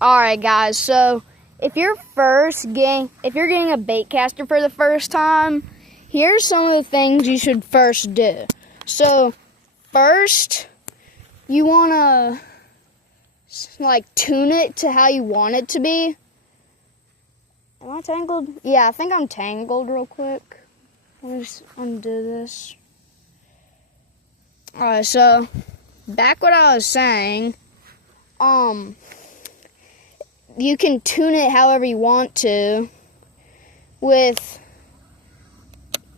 Alright guys, so if you're getting a baitcaster for the first time, here's some of the things you should first do. So first, you want to tune it to how you want it to be. Am I tangled? Yeah, I think I'm tangled real quick. Let me just undo this. Alright, so back what I was saying, you can tune it however you want to with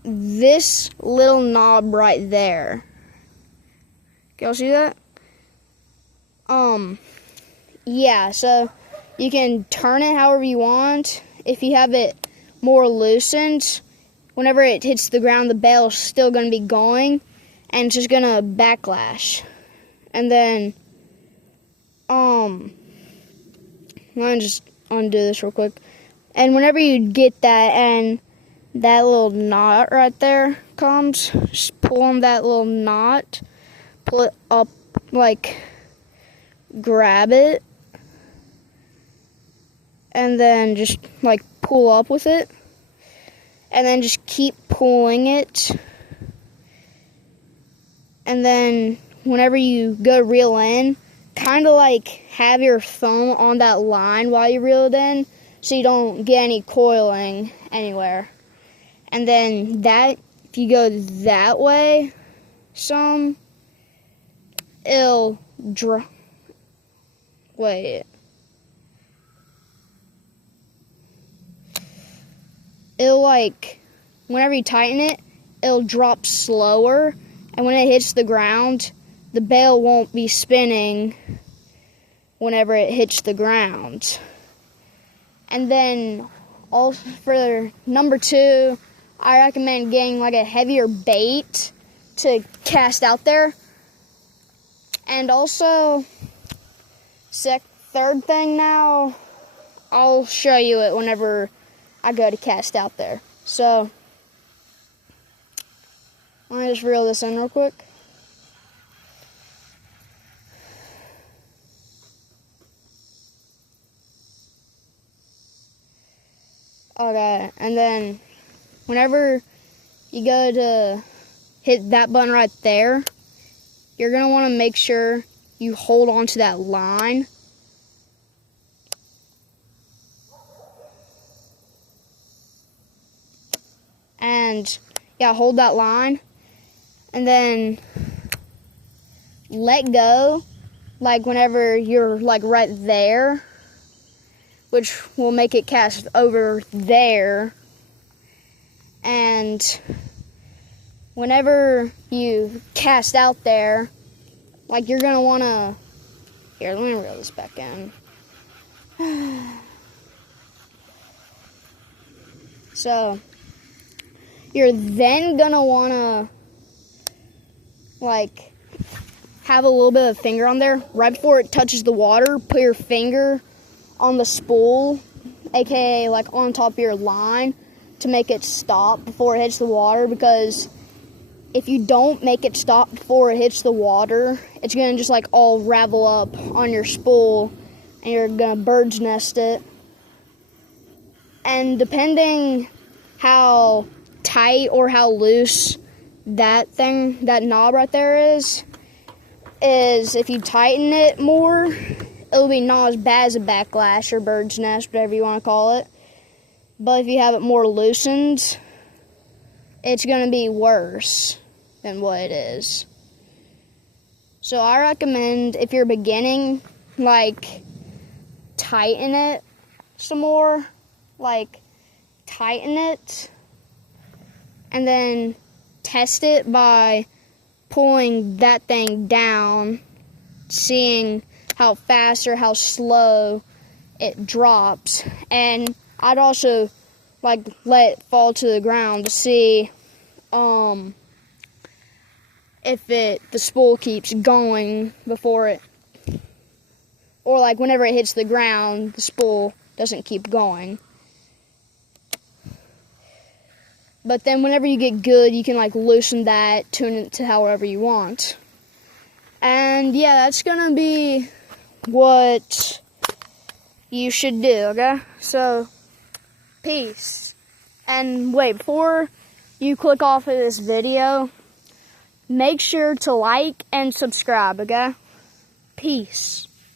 this little knob right there. Can y'all see that? Yeah, so you can turn it however you want. If you have it more loosened, whenever it hits the ground, the bail's still going to be going, and it's just going to backlash. And then, let me just undo this real quick. And whenever you get that and that little knot right there comes, just pull on that little knot, pull it up, grab it, and then just pull up with it, and then just keep pulling it. And then whenever you go reel in, kind of have your thumb on that line while you reel it in, so you don't get any coiling anywhere. And then if you go that way some, it'll whenever you tighten it, it'll drop slower, and when it hits the ground, the bail won't be spinning whenever it hits the ground. And then also for number 2, I recommend getting a heavier bait to cast out there. And also, third thing now, I'll show you it whenever I go to cast out there. So, let me just reel this in real quick. Okay, and then whenever you go to hit that button right there, you're going to want to make sure you hold on to that line. And yeah, hold that line. And then let go, whenever you're right there, which will make it cast over there. And whenever you cast out there, you're going to want to... Here, let me reel this back in. So, you're then going to want to, have a little bit of finger on there. Right before it touches the water, put your finger on the spool, aka on top of your line, to make it stop before it hits the water, because if you don't make it stop before it hits the water, it's going to just all ravel up on your spool, and you're going to bird's nest it. And depending how tight or how loose that knob right there is if you tighten it more, it'll be not as bad as a backlash or bird's nest, whatever you want to call it. But if you have it more loosened, it's going to be worse than what it is. So I recommend, if you're beginning, tighten it some more. Tighten it. And then test it by pulling that thing down, seeing how fast or how slow it drops. And I'd also let it fall to the ground to see if the spool keeps going before it, or whenever it hits the ground, the spool doesn't keep going. But then whenever you get good, you can loosen that, tune it to however you want. And yeah, that's gonna be what you should do, okay? So, peace. And wait, before you click off of this video, make sure to like and subscribe, okay? Peace.